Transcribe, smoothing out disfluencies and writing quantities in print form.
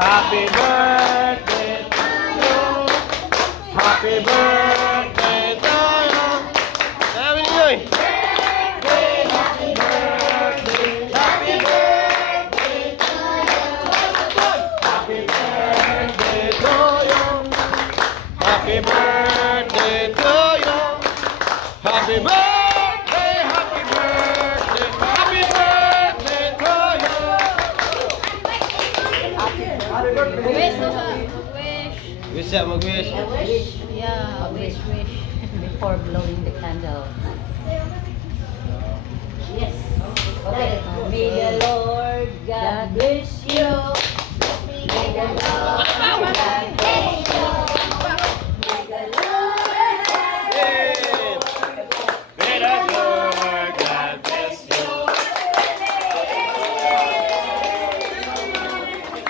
Happy birthday to you. Happy birthday to you. Sabi niyo eh. Happy birthday. Happy birthday to you. Happy birthday to you. Happy birthday to you. Happy birthday. Happy birthday. Happy birthday to you. Wish mo ba? Wish. Wish siya, mag-wish. Yeah, wish. Before blowing the candle. Yes. Okay. May the Lord God bless you.